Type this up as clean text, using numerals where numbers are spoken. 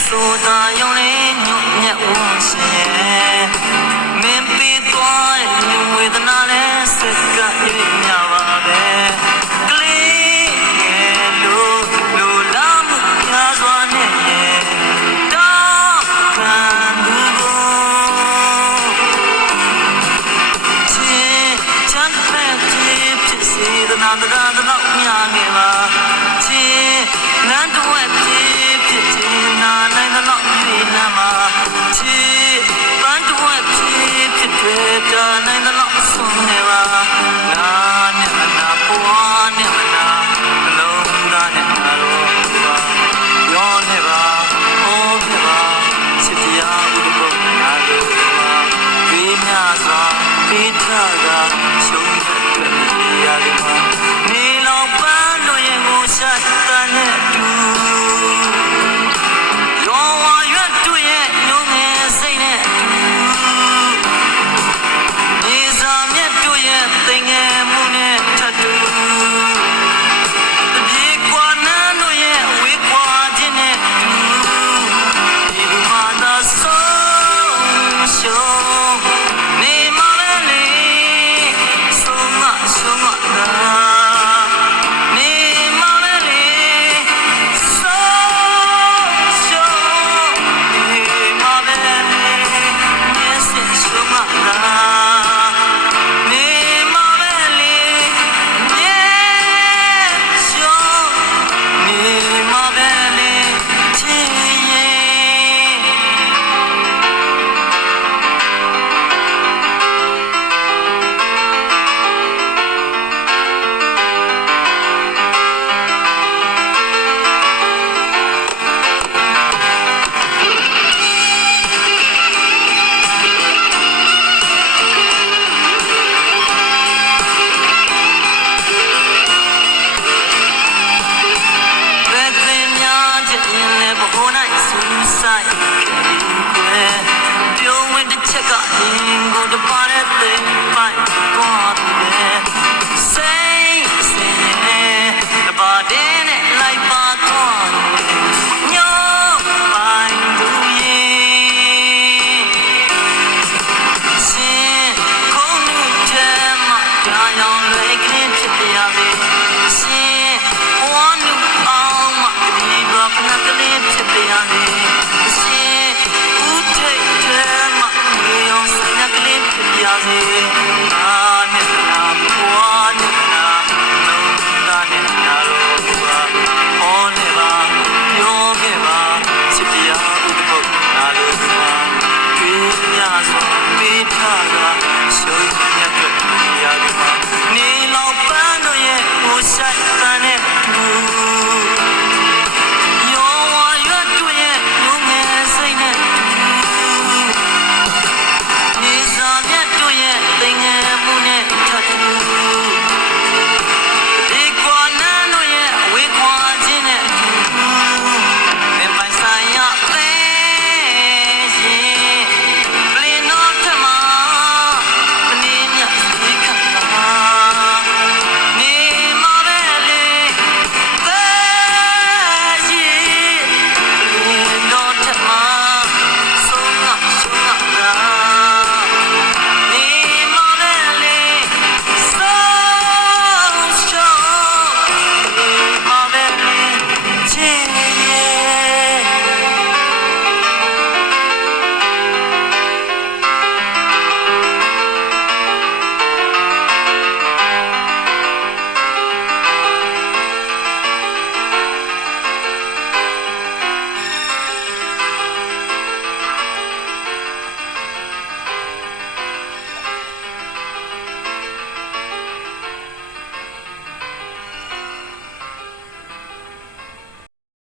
ဆိုတာယုံလေးညွတ်ညက်ဝန်းရှင်မင်းပြီးသွားရင်ဝေဒနာနဲ့စက်ကရွေးများပါပဲကလေးလိုလာမှုများစွာနဲ့တောင်းခံမှုကိုချင်းချမ်းပဲဖြစ်စေသနာတရားတော့များနေပါချင်းနန်းတော်ဖြစ်နာနိုင်တော့ပြေးနာမှာချီပန်းတော့ဖြစ်တွေ့တာနိုင်တော့ဆုံးနေပါနာနဲ့မနာပွားနဲ့မနာအလုံးသားနဲ့နာလို့ပါရောနေပါဟောပြပါစစ်တရားဥဒ္ဓဘုရားလို့ပါဒီများစွာပိထကရှုံးတဲ့တရားတွေမှာနေလောပန်းတို့ရဲ့ကိုရှာတဲ့နဲ့တူYeah.